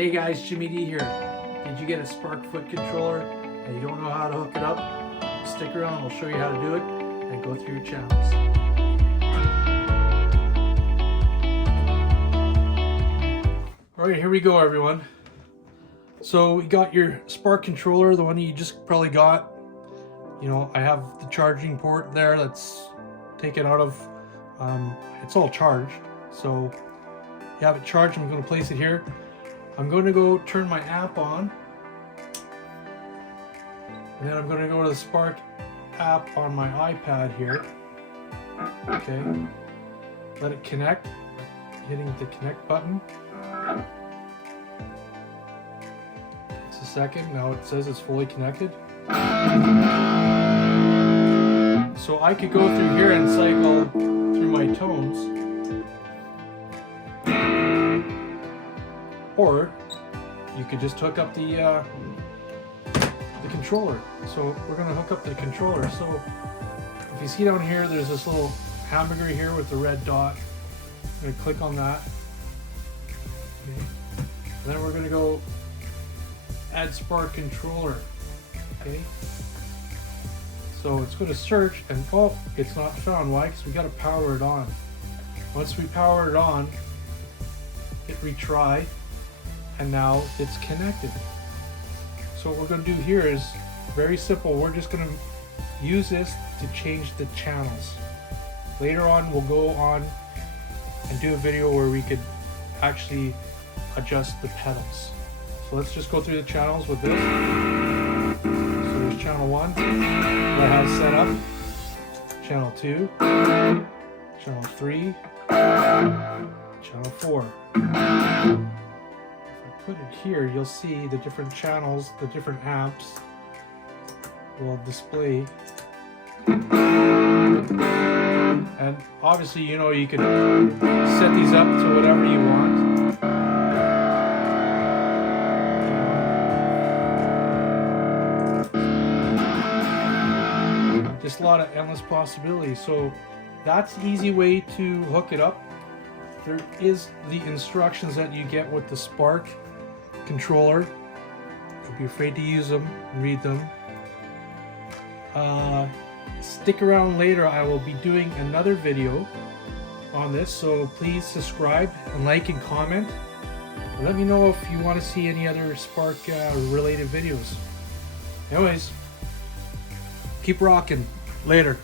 Hey guys, Jimmy D here. Did you get a Spark Foot controller and you don't know how to hook it up? Stick around, I'll show you how to do it and go through your channels. Alright, here we go everyone. So we got your Spark controller, the one you just probably got. You know, I have the charging port there that's taken out of, it's all charged. So you have it charged, I'm going to place it here. I'm going to go turn my app on, and then I'm going to go to the Spark app on my iPad here. Okay, let it connect, hitting the connect button. It's a second, now it says it's fully connected. So I could go through here and cycle through my tones. Or you could just hook up the controller. So we're going to hook up the controller. So if you see down here, there's this little hamburger here with the red dot. I'm going to click on that. Okay. And then we're going to go add Spark controller. Okay. So it's going to search and oh, it's not found. Why? Because we got to power it on. Once we power it on, hit retry. And now it's connected. So what we're going to do here is very simple. We're just going to use this to change the channels. Later on we'll go on and do a video where we could actually adjust the pedals. So let's just go through the channels with this. So there's channel 1 that has set up, channel 2, channel 3, channel 4. Put it here, you'll see the different channels, the different amps will display. And obviously, you know, you can set these up to whatever you want. Just a lot of endless possibilities. So that's the easy way to hook it up. There is the instructions that you get with the Spark controller. Don't be afraid to use them, read them. Stick around later, I will be doing another video on this, so please subscribe and like and comment. Let me know if you want to see any other Spark related videos. Anyways, keep rocking. Later.